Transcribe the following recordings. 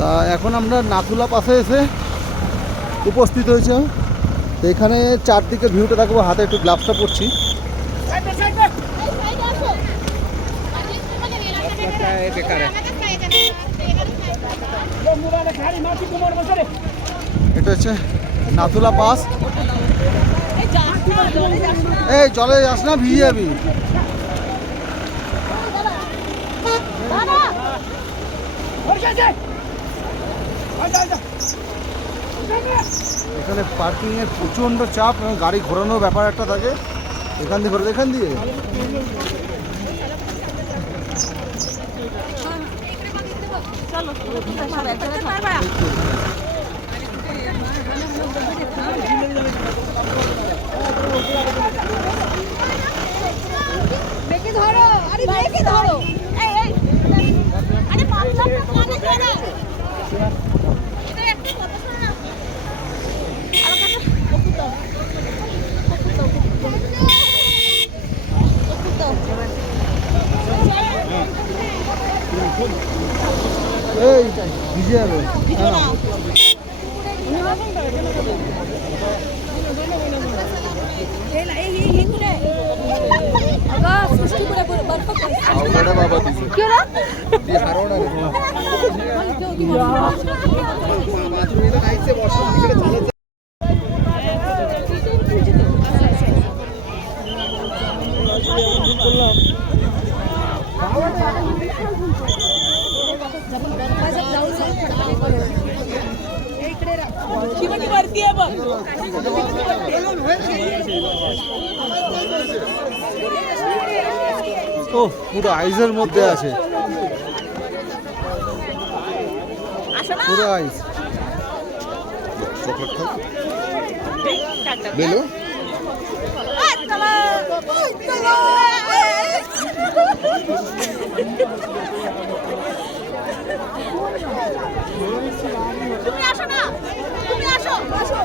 তা এখন আমরা নাথুলা পাশে এসে উপস্থিত হয়েছে তো এখানে চারদিকে ভিউটা দেখব হাতে একটু গ্লাভসটা পরছি। এটা হচ্ছে নাথুলা পাস। এই জলে যাস না, ভিজে যাবি। এখানে পার্কিং এর প্রচণ্ড চাপ এবং গাড়ি ঘোরানোর ব্যাপার একটা থাকে। এখান দিয়ে ঘোরা, এখান দিয়ে। ধরো এই ভিজে যাবে ভিজো ও পুরো আইসের মধ্যে আছে। পুরো আইস। বেলো তুমি আসো না। তুমি আসো আসো।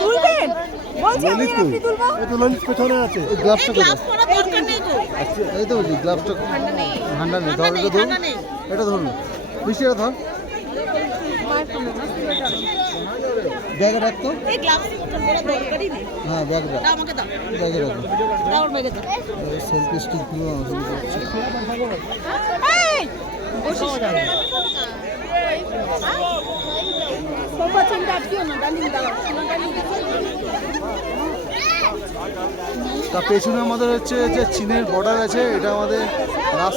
তুলবেন বলছি আমি তুলবো ললিত পেছনে আছে এই গ্লাভসটা গ্লাভস পরা দরকার নেই তো আচ্ছা, এই তো বলছি গ্লাভসটা ঠান্ডা নেই ঠান্ডা নেই ধর এটা ধরুন। এটা ধরুন ধর ব্যাগে রাখতো? হ্যাঁ ব্যাগে রাখ। আমাকে দাও। ব্যাগে রাখো। দাও ওর ব্যাগে দাও। সেলফি স্টিকগুলো তা পেছনে আমাদের হচ্ছে যে চীনের বর্ডার আছে এটা আমাদের রাস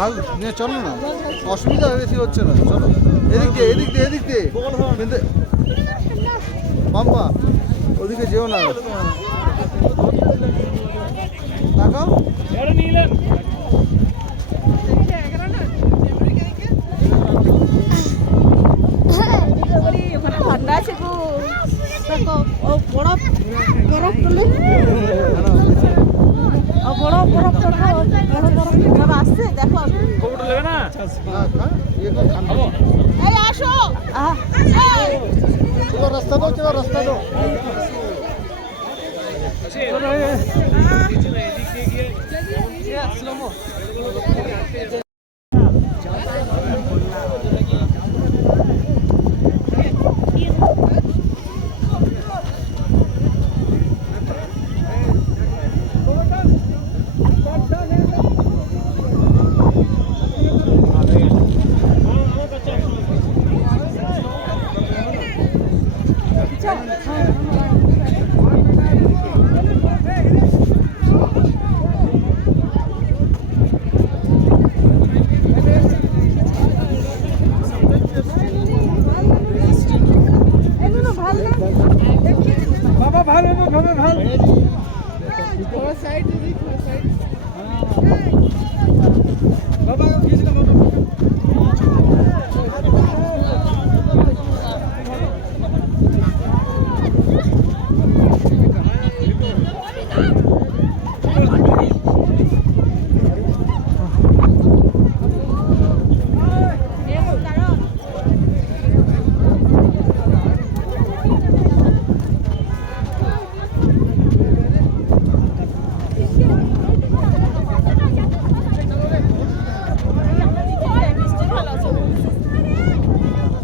থাক নিয়ে চলো না। অসুবিধা বেশি হচ্ছে না। চলো। এদিক দিয়ে এদিক দিয়ে এদিক দিয়ে। কিন্তু মাম্মা ওদিকে যেও না। তাকাও। ঠান্ডা আছে গো দেখো ও বরফ বরফ তুলে ও বরফ বরফ দেখো বরফ বরফ সব আসছে দেখো হ্যাঁ, হ্যাঁ, ইয়ে কর, ঠান্ডা। এই আসো আহ, এই চলো রাস্তা দাও চলো রাস্তা দাও ভালো বাবা ভালো বাবা গিয়েছিলাম বাবা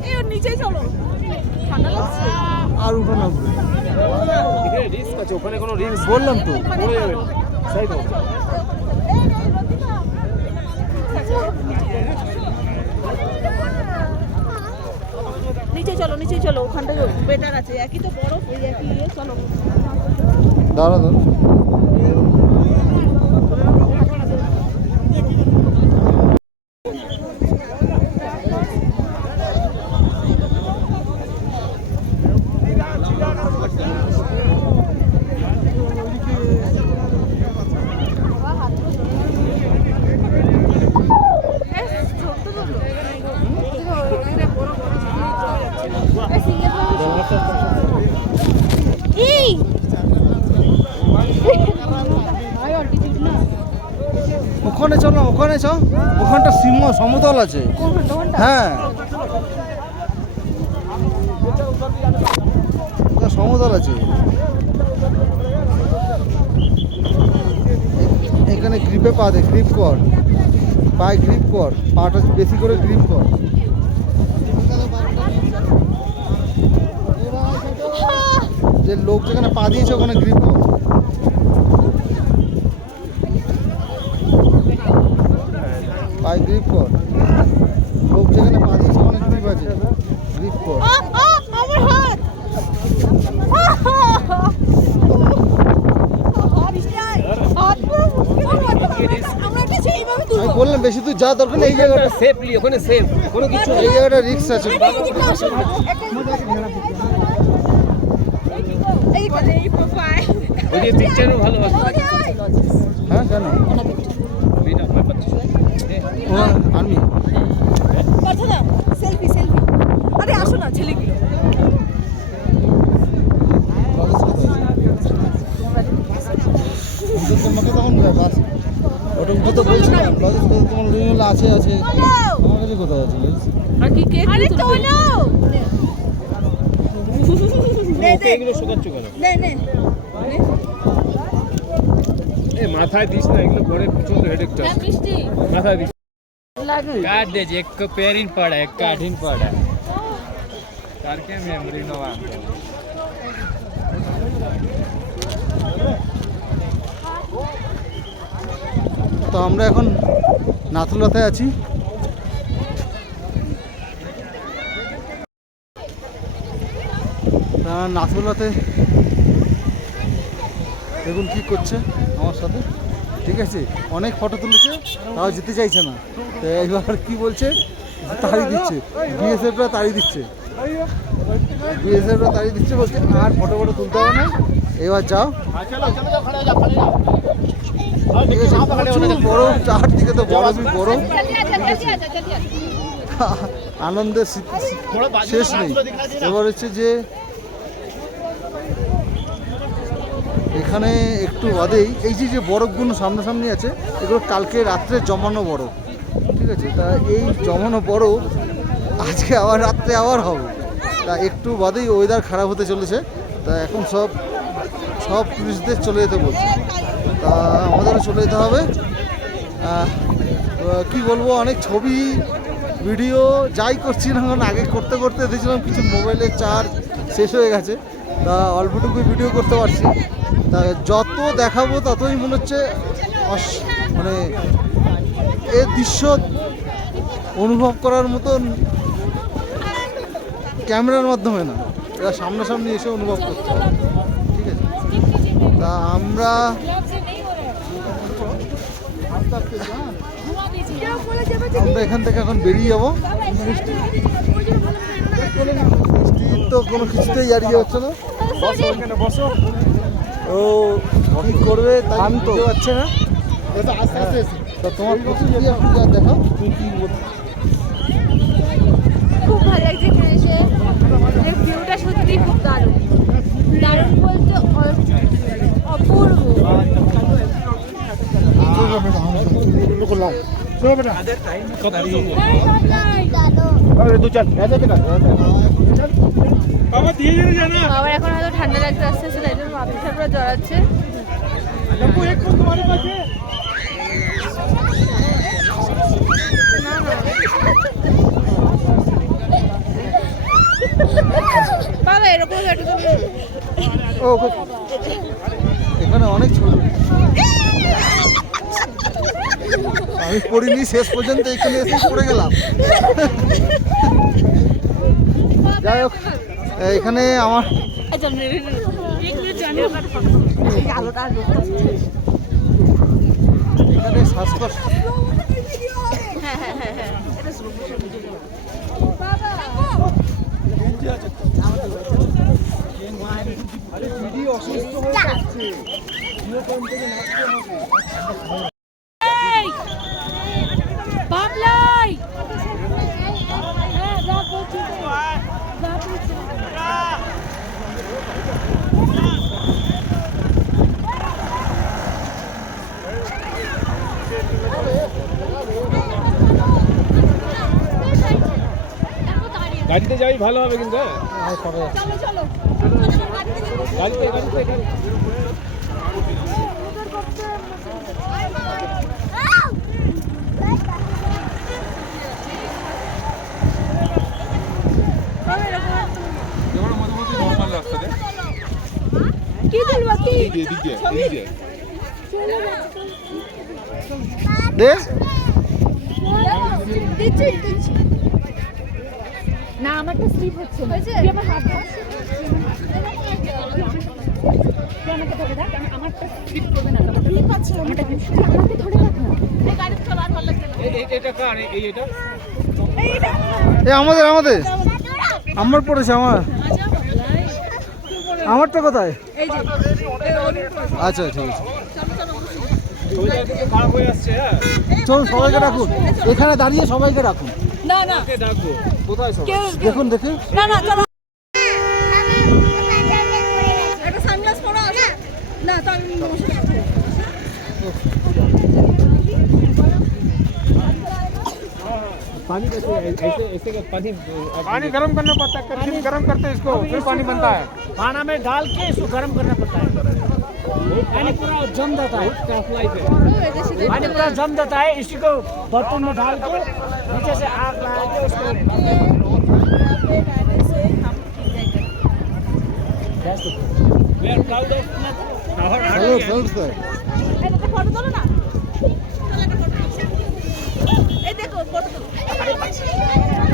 এই ওর নিচে চলো ঠান্ডা লাগছে আর উঠো না উপরে। এখানে রিস্ক আছে ওখানে কোনো রিস্ক বললাম তো। নিচে চলো নিচে চলো ওখানটা বেটার আছে। একই তো বড় ওই একই ইয়ে চলো। দাঁড়া দাঁড়া এই ওখানে চলো ওখানে চ ওখানটা সিংহ সমতল আছে। হ্যাঁ। সমতল আছে। এখানে গ্রিপে পা দে গ্রিপ কর। পায়ে গ্রিপ কর। পাটা বেশি করে গ্রিপ কর। যে লোক যেখানে পা দিয়েছে, ওখানে গ্রিপ কর। গ্রিপ কর লোক যেখানে পা দিয়েছে ওখানে গ্রিপ আছে গ্রিপ কর হয়ে আমি বললাম বেশি দূর যা দরকার এই জায়গাটা সেফলি ওখানে সেফ কোনো কিছু এই জায়গাটা রিক্স আছে এই। ওই যে পিকচারও ভালো। হ্যাঁ কেন আর্মি পারছ না? Selfie, selfie। আরে আসো না ছেলেগুলো তোমাকে তখন বাস ওটা উঠে তো বলছিলাম লজেস কোথায় তোমার রুম আছে আছে আমার কাছে কোথাও আছে লজেস আর কি কেক আরে তোলো নে দে এগুলো শোকাচ্ছ কেন নে নে নে। এ মাথায় দিস না এগুলো পরে প্রচন্ড হেডেক চাস হ্যাঁ, মিষ্টি মাথায় দিস লাগে काट दीजिए एक को पेरिन पड़ा है काठिन पड़ा है करके मेमोरी नवा তো আমরা এখন নাথুলাতে আছি নাথুলাতে। দেখুন কি করছে আমার সাথে। ঠিক আছে? অনেক ফটো তুলেছে তাও যেতে চাইছে না। তো এইবার কি বলছে? তাড়ি দিচ্ছে। বিএসএফরা তাড়ি দিচ্ছে। বিএসএফরা তাড়ি দিচ্ছে বলছে আর ফটো ফটো তুলতে হবে না। এবার যাও। বরফ চারদিকে তো বরফই বরফ আনন্দের শেষ নেই। এবার হচ্ছে যে এখানে একটু বাদেই, এই যে যে বরফগুলো সামনাসামনি আছে, এগুলো কালকে রাত্রে জমানো বরফ। ঠিক আছে? তা এই জমানো বরফ আজকে আবার রাত্রে আবার হবে। তা একটু বাদেই ওয়েদার খারাপ হতে চলেছে। তা এখন সব সব টুরিস্টদের চলে যেতে বলছে। তা আমাদেরও চলে যেতে হবে। কি বলব, অনেক ছবি ভিডিও যাই করছিলাম আগে করতে করতে দেখছিলাম কিছু মোবাইলের চার্জ শেষ হয়ে গেছে। তা অল্পটুকু ভিডিও করতে পারছি। তা যত দেখাবো ততই মনে হচ্ছে মানে এ দৃশ্য অনুভব করার মতন ক্যামেরার মাধ্যমে না। এরা সামনাসামনি এসে অনুভব করতে পারে ঠিক আছে? তা আমরা আমরা এখান থেকে এখন বেরিয়ে যাব। তো কোনো কিছুতেই এড়িয়ে হচ্ছে না ও কি করবে তাই বুঝতে পারছে না হ্যাঁ। তা তোমার প্রতিক্রিয়া একটু যা দেখাও তুমি কি খুব ভালো লাগছে এখানে এসে ভিউটা সত্যি খুব দারুণ দারুণ বলতে দু চার বাবা দিয়ে এখন হয়তো ঠান্ডা লাগতে আসছে সেটা জন্য মাথা পুরো জড়াচ্ছে বাবা এরকম ও এখানে অনেক ছোট। আমি পড়িনি, শেষ পর্যন্ত এখানে এসে পড়ে গেলাম। যাই হোক, এখানে আমার এখানে শ্বাসকষ্ট। হ্যাঁ হ্যাঁ হ্যাঁ হ্যাঁ এটা slow motion video। বাবা এই! বাবলাই! হ্যাঁ, যা বলছি তো। যা বলছি। গাড়িতে যাই ভালো হবে কিন্তু হ্যাঁ? চলো চলো। গাড়িতে দে। দিচ্ছি দিচ্ছি। না আমারটা স্লিপ হচ্ছে তুই আমার হাত ধর। তুই আমাকে ধরে রাখ আমি- আমারটা স্লিপ করবে না তোমার স্লিপ আছে আমারটা আমাকে ধরে রাখ না। এই গাড়ি চলা আর ভালো লাগছে না। এই এই- এটা কার? এই- এই এটা এইটা আমাদের আমাদের। আমার পড়েছে আমার। আমারটা কোথায়? এই যে। আচ্ছা ঠিক আছে থেকে খারাপ হয়ে আসছে হ্যাঁ? চলুন সবাইকে রাখুন এখানে দাঁড়িয়ে সবাইকে রাখুন না না। ডাকবো। কোথায় সবাই কেউ দেখুন দেখি না না চলো একটা সানগ্লাস পরো আসো না তো আমি বসে থাকবো। पानी कैसे ऐसे ऐसे का पानी पानी गर्म करना पड़ता है कच्ची गर्म करते हैं इसको फिर पानी बनता है खाना में डाल के इसको गर्म करना पड़ता है यानी पूरा जम जाता है टफ लाइफ है ও, এদের সাথে पानी पूरा जम जाता है इसी को बर्तन में डाल के नीचे से आग लगा के उसको गैस को we are proud of our hello friends sir এই একটা ফটো তোলো না চলো একটা ফটো এই দেখো ফটো তোলো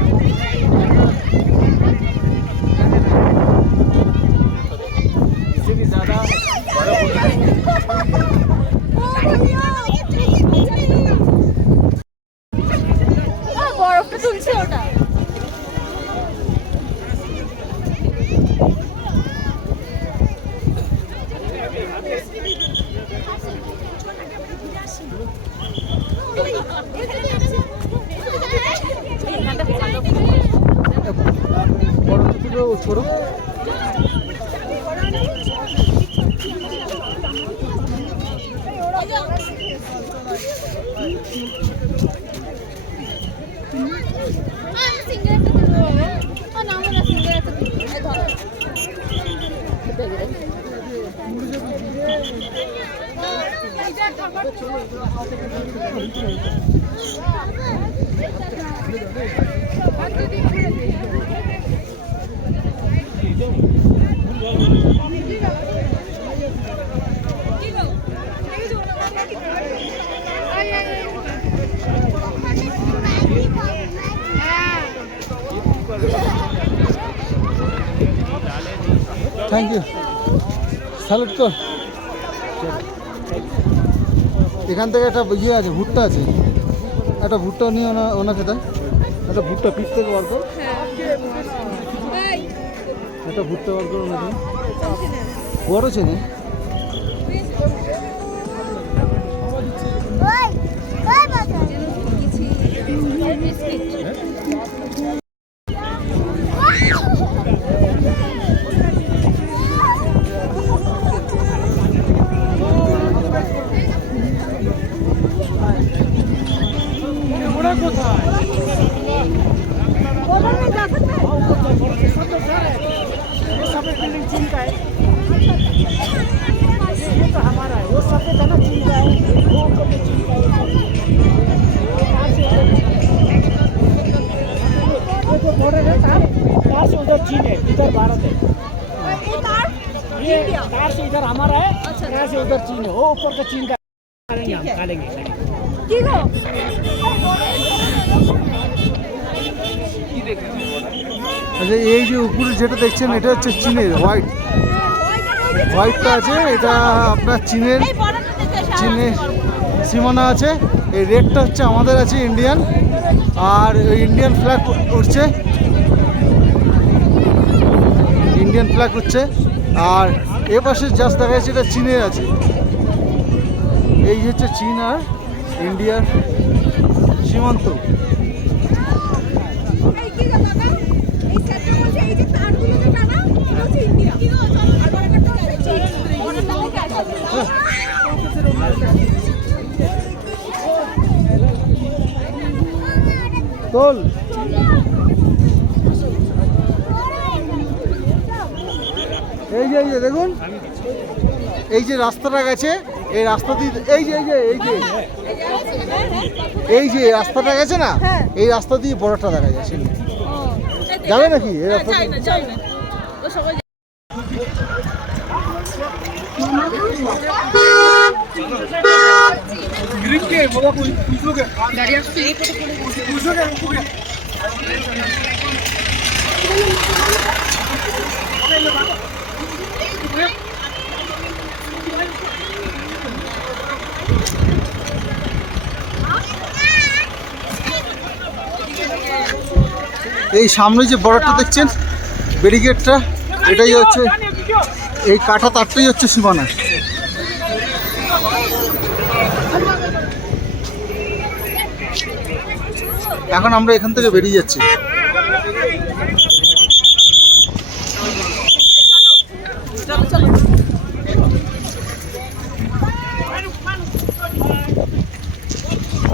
Bak dediğim thank you salute কর। এখান থেকে একটা ইয়ে আছে ভুট্টা আছে। একটা ভুট্টা নিয়ে ওনা ওনাকে দেয় একটা ভুট্টা পিস থেকে বার কর। একটা ভুট্টা বার করে ওনাকে। বড় চেনে। चीन है इधर भारत है ये तार से इधर हमारा है यहाँ से उधर चीन है वो ऊपर का चीन का निकालेंगे हम निकालेंगे কি গো আচ্ছা এই যে উপরে যেটা দেখছেন এটা হচ্ছে চীনের হোয়াইট হোয়াইটটা আছে এটা আপনার চীনের এই বড়টা দিতে চীনের সীমানা আছে এই রেডটা হচ্ছে আমাদের আছে ইন্ডিয়ান আর ইন্ডিয়ান ফ্ল্যাগ উঠছে ইন্ডিয়ান ফ্ল্যাগ উঠছে আর এ পাশে জাস্ট দেখা যাচ্ছে এটা চীনের আছে। এই হচ্ছে চীন আর ইন্ডিয়ার সীমান্ত। এই কি গো দাদা এই সেটটা বলছে এই যে তারগুলো যে টানা এটা হচ্ছে ইন্ডিয়া কি গো চলো আর বড়টা হচ্ছে চীন বড়টা থেকে আসছে তোল এই যে এই যে দেখুন। এই যে রাস্তাটা গেছে এই রাস্তা দিয়ে এই যে এই যে এই যে। এই যে রাস্তাটা গেছে না এই রাস্তা দিয়ে বড়টা দেখা যাচ্ছে। যাবে নাকি এই রাস্তা যাই দিয়ে? না যাই না ও সবাই এই সামনে যে বর্ডারটা দেখছেন, ব্যারিকেডটা, এটাই হচ্ছে এই কাঠা তারটাই হচ্ছে সীমানা এখন আমরা এখান থেকে বেরিয়ে যাচ্ছি।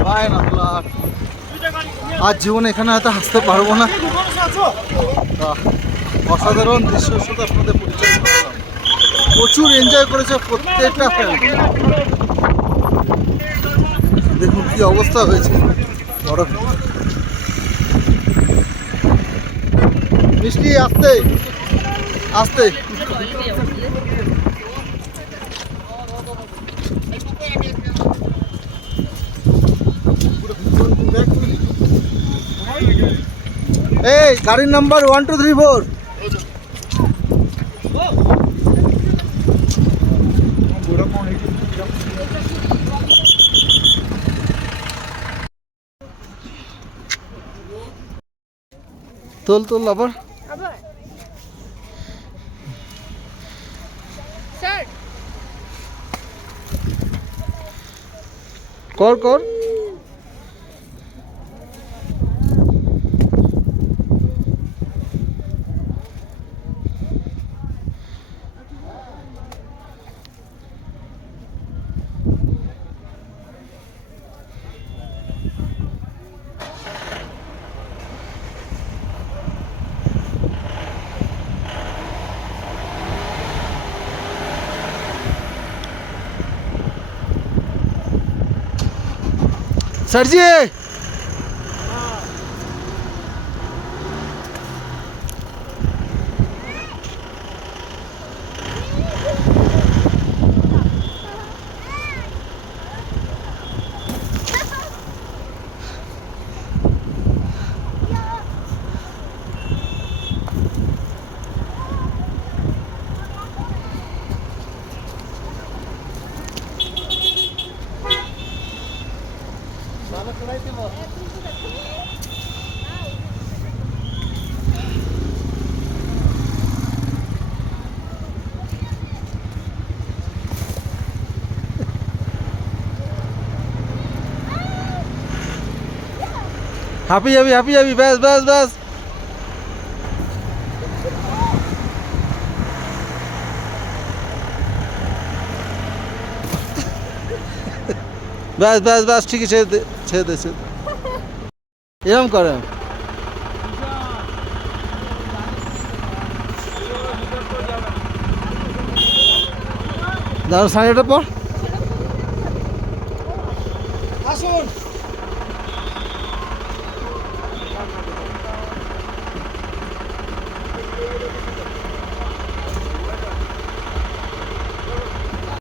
হায় আজ জীবনে এখানে হয়তো হাসতে পারব না। অসাধারণ দৃশ্যের সাথে আপনাদের পরিচয় প্রচুর এনজয় করেছে প্রত্যেকটা দেখুন কি অবস্থা হয়েছে। বরফ মিষ্টি, আসতে আসতে। এই গাড়ির number one two three four তোল তোল আবার। কর কর। Sergi! जी যাবি, হাঁপি যাবি, ব্যাস ব্যাস ব্যাস। ব্যাস ব্যাস ব্যাস, ঠিকই ছেড়ে দে ছেড়ে দে ছেড়ে এরম করে। দাঁড়ো সাড়ে পর